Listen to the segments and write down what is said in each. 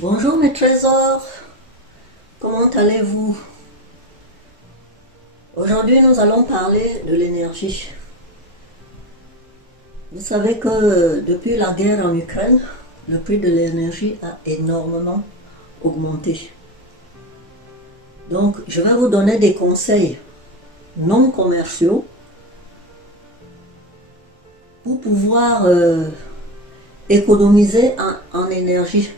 Bonjour mes trésors, comment allez-vous? Aujourd'hui nous allons parler de l'énergie. Vous savez que depuis la guerre en Ukraine, le prix de l'énergie a énormément augmenté. Donc je vais vous donner des conseils non commerciaux pour pouvoir économiser en énergie.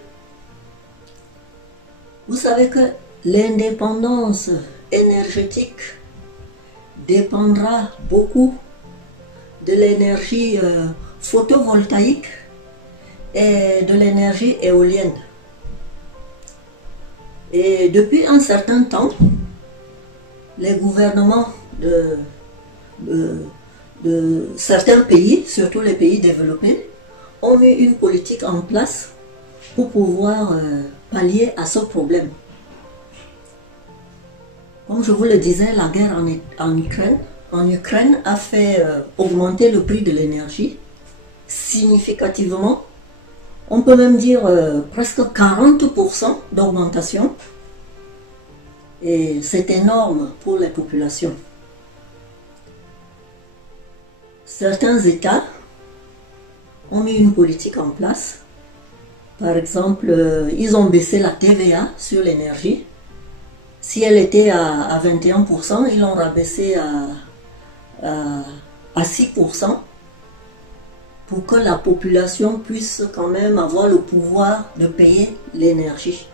Vous savez que l'indépendance énergétique dépendra beaucoup de l'énergie photovoltaïque et de l'énergie éolienne. Et depuis un certain temps, les gouvernements de certains pays, surtout les pays développés, ont mis une politique en place pour pouvoir pallier à ce problème. Comme je vous le disais, la guerre en Ukraine a fait augmenter le prix de l'énergie significativement. On peut même dire presque 40% d'augmentation. Et c'est énorme pour les populations. Certains États ont mis une politique en place. Par exemple, ils ont baissé la TVA sur l'énergie. Si elle était à 21%, ils l'ont rabaissée à 6% pour que la population puisse quand même avoir le pouvoir de payer l'énergie.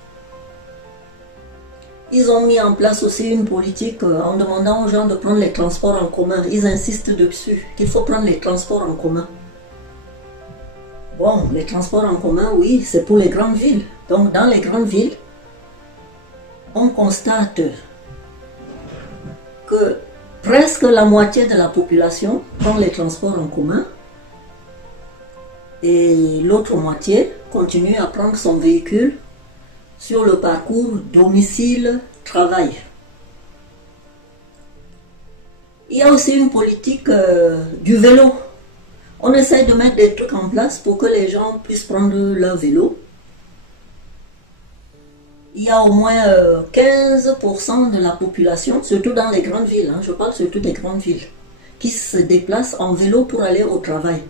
Ils ont mis en place aussi une politique en demandant aux gens de prendre les transports en commun. Ils insistent dessus qu'il faut prendre les transports en commun. Bon, les transports en commun, oui, c'est pour les grandes villes. Donc, dans les grandes villes, on constate que presque la moitié de la population prend les transports en commun et l'autre moitié continue à prendre son véhicule sur le parcours domicile-travail. Il y a aussi une politique du vélo. On essaie de mettre des trucs en place pour que les gens puissent prendre leur vélo. Il y a au moins 15% de la population, surtout dans les grandes villes, je parle surtout des grandes villes, qui se déplacent en vélo pour aller au travail.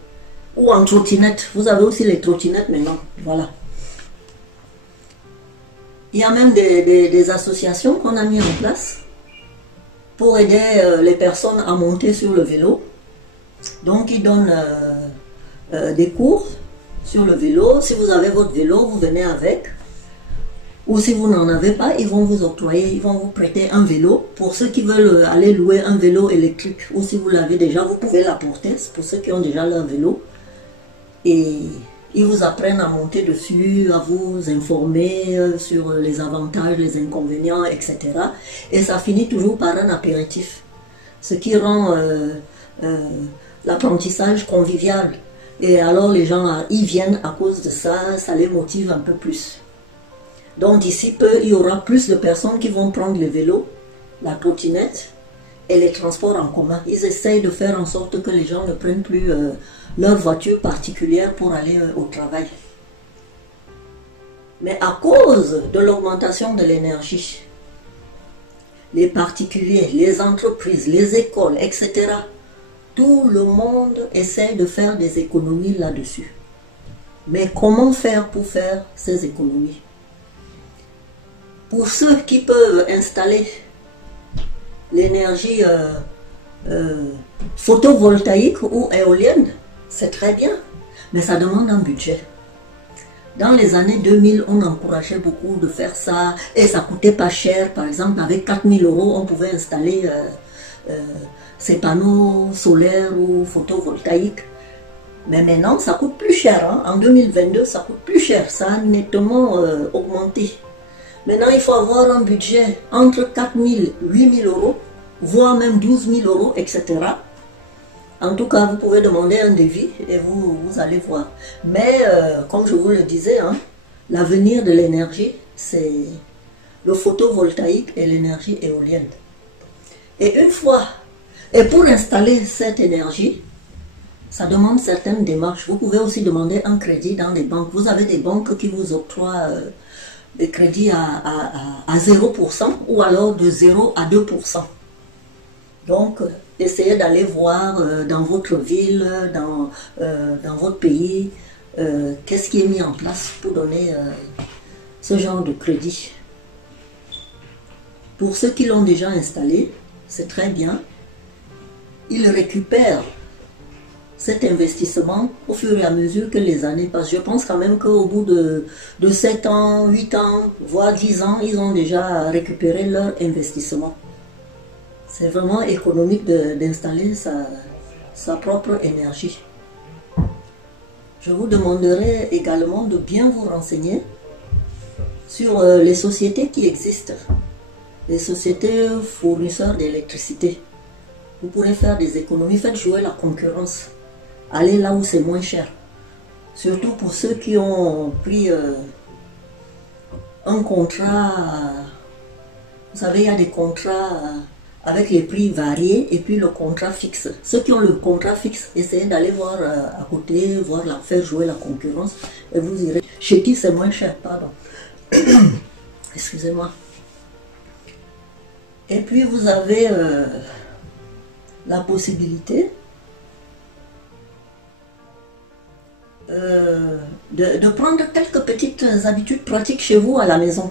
Ou en trottinette. Vous avez aussi les trottinettes maintenant. Voilà. Il y a même des associations qu'on a mis en place pour aider les personnes à monter sur le vélo. Donc ils donnent des cours sur le vélo. Si vous avez votre vélo, vous venez avec. Ou si vous n'en avez pas, ils vont vous octroyer, ils vont vous prêter un vélo. Pour ceux qui veulent aller louer un vélo électrique, ou si vous l'avez déjà, vous pouvez l'apporter. C'est pour ceux qui ont déjà leur vélo. Et ils vous apprennent à monter dessus, à vous informer sur les avantages, les inconvénients, etc. Et ça finit toujours par un apéritif. Ce qui rend l'apprentissage convivial. Et alors les gens y viennent à cause de ça, ça les motive un peu plus. Donc d'ici peu, il y aura plus de personnes qui vont prendre le vélo, la trottinette et les transports en commun. Ils essayent de faire en sorte que les gens ne prennent plus leur voiture particulière pour aller au travail. Mais à cause de l'augmentation de l'énergie, les particuliers, les entreprises, les écoles, etc., tout le monde essaie de faire des économies là-dessus. Mais comment faire pour faire ces économies? Pour ceux qui peuvent installer l'énergie photovoltaïque ou éolienne, c'est très bien, mais ça demande un budget. Dans les années 2000, on encourageait beaucoup de faire ça et ça coûtait pas cher. Par exemple, avec 4000 €, on pouvait installer ces panneaux solaires ou photovoltaïques. Mais maintenant, ça coûte plus cher. En 2022, ça coûte plus cher. Ça a nettement augmenté. Maintenant, il faut avoir un budget entre 4000 et 8000 €, voire même 12 000 €, etc. En tout cas, vous pouvez demander un devis et vous allez voir. Mais, comme je vous le disais, l'avenir de l'énergie, c'est le photovoltaïque et l'énergie éolienne. Et pour installer cette énergie, Ça demande certaines démarches. Vous pouvez aussi demander un crédit dans des banques. Vous avez des banques qui vous octroient des crédits à 0% ou alors de 0 à 2%. Donc, essayez d'aller voir dans votre ville, dans votre pays, qu'est-ce qui est mis en place pour donner ce genre de crédit. Pour ceux qui l'ont déjà installé, c'est très bien. Ils récupèrent cet investissement au fur et à mesure que les années passent. Je pense quand même qu'au bout de 7 ans, 8 ans, voire 10 ans, ils ont déjà récupéré leur investissement. C'est vraiment économique d'installer sa propre énergie. Je vous demanderai également de bien vous renseigner sur les sociétés qui existent, les sociétés fournisseurs d'électricité. Vous pourrez faire des économies, faites jouer la concurrence. Allez là où c'est moins cher. Surtout pour ceux qui ont pris un contrat. Vous savez, il y a des contrats avec les prix variés et puis le contrat fixe. Ceux qui ont le contrat fixe, essayez d'aller voir à côté, faire jouer la concurrence et vous irez chez qui c'est moins cher, pardon. Excusez-moi. Et puis vous avez la possibilité de prendre quelques petites habitudes pratiques chez vous à la maison.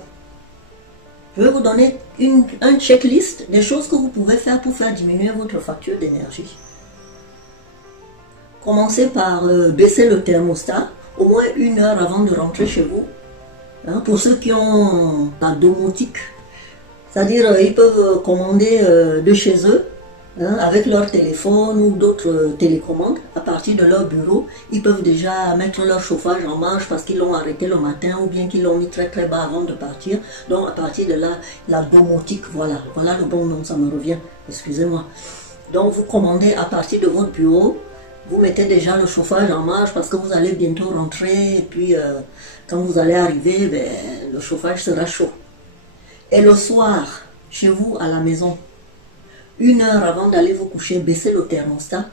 Je vais vous donner un checklist des choses que vous pouvez faire pour faire diminuer votre facture d'énergie. Commencez par baisser le thermostat au moins 1 heure avant de rentrer chez vous. Hein, pour ceux qui ont la domotique, c'est-à-dire ils peuvent commander de chez eux, avec leur téléphone ou d'autres télécommandes, à partir de leur bureau, ils peuvent déjà mettre leur chauffage en marche parce qu'ils l'ont arrêté le matin ou bien qu'ils l'ont mis très très bas avant de partir. Donc à partir de là, la domotique, voilà le bon nom, ça me revient, excusez-moi. Donc vous commandez à partir de votre bureau, vous mettez déjà le chauffage en marche parce que vous allez bientôt rentrer et puis quand vous allez arriver, le chauffage sera chaud. Et le soir, chez vous à la maison, 1 heure avant d'aller vous coucher, baissez le thermostat.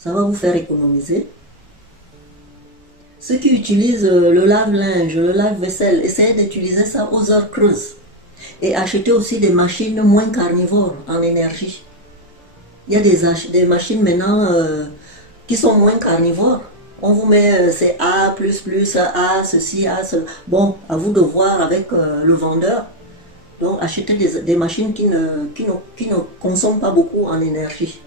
Ça va vous faire économiser. Ceux qui utilisent le lave-linge, le lave-vaisselle, essayez d'utiliser ça aux heures creuses. Et achetez aussi des machines moins carnivores en énergie. Il y a des machines maintenant qui sont moins carnivores. On vous met c'est A++, A, ceci, A, cela. Bon, à vous de voir avec le vendeur. Donc achetez des machines qui ne consomment pas beaucoup en énergie.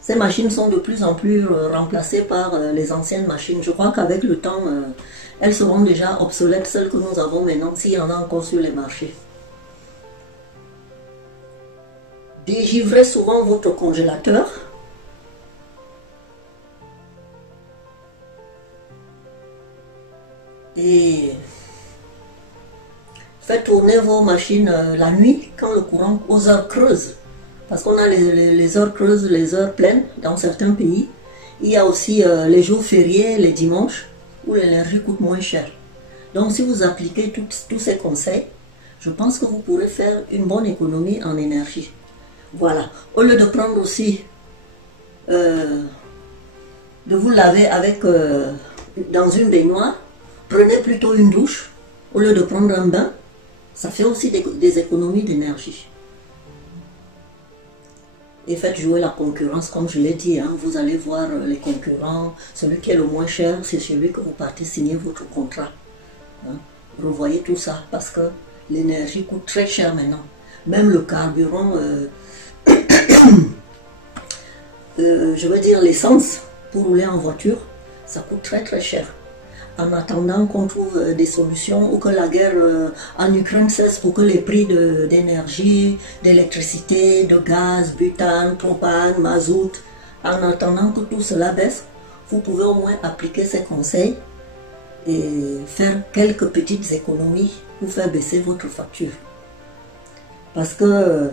Ces machines sont de plus en plus remplacées par les anciennes machines. Je crois qu'avec le temps, elles seront déjà obsolètes, celles que nous avons maintenant, s'il y en a encore sur les marchés. Dégivrez souvent votre congélateur. Et faites tourner vos machines la nuit, quand le courant, aux heures creuses. Parce qu'on a les heures creuses, les heures pleines dans certains pays. Il y a aussi les jours fériés, les dimanches, où l'énergie coûte moins cher. Donc si vous appliquez tous ces conseils, je pense que vous pourrez faire une bonne économie en énergie. Voilà. Au lieu de prendre aussi, de vous laver avec, dans une baignoire, prenez plutôt une douche, au lieu de prendre un bain. Ça fait aussi des économies d'énergie. Et faites jouer la concurrence, comme je l'ai dit. Hein, vous allez voir les concurrents. Celui qui est le moins cher, c'est celui que vous partez signer votre contrat. Hein, revoyez tout ça, parce que l'énergie coûte très cher maintenant. Même le carburant, je veux dire l'essence, pour rouler en voiture, ça coûte très très cher. En attendant qu'on trouve des solutions ou que la guerre en Ukraine cesse pour que les prix d'énergie, d'électricité, de gaz, butane, propane, mazout, en attendant que tout cela baisse, vous pouvez au moins appliquer ces conseils et faire quelques petites économies pour faire baisser votre facture. Parce que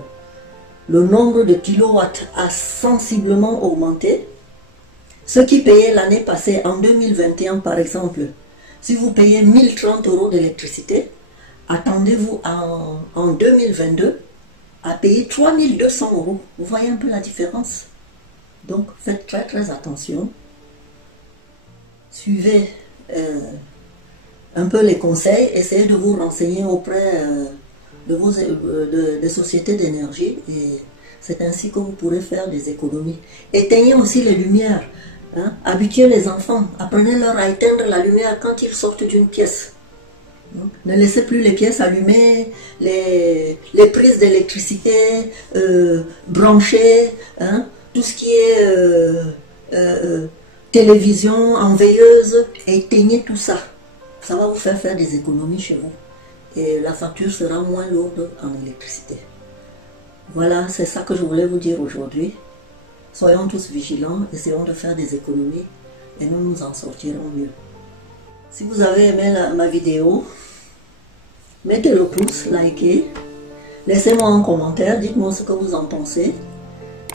le nombre de kilowatts a sensiblement augmenté. Ceux qui payaient l'année passée, en 2021 par exemple, si vous payez 1030 € d'électricité, attendez-vous en 2022 à payer 3200 €. Vous voyez un peu la différence? Donc faites très très attention. Suivez un peu les conseils, essayez de vous renseigner auprès des sociétés d'énergie et c'est ainsi que vous pourrez faire des économies. Éteignez aussi les lumières. Hein? Habituez les enfants, apprenez-leur à éteindre la lumière quand ils sortent d'une pièce. Ne laissez plus les pièces allumées, les prises d'électricité branchées, hein? Tout ce qui est télévision en veilleuse, éteignez tout ça. Ça va vous faire des économies chez vous. Et la facture sera moins lourde en électricité. Voilà, c'est ça que je voulais vous dire aujourd'hui. Soyons tous vigilants, essayons de faire des économies et nous nous en sortirons mieux. Si vous avez aimé ma vidéo, mettez le pouce, likez, laissez-moi un commentaire, dites-moi ce que vous en pensez.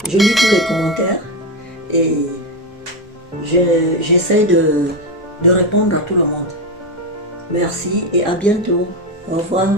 Je lis tous les commentaires et j'essaie de répondre à tout le monde. Merci et à bientôt. Au revoir.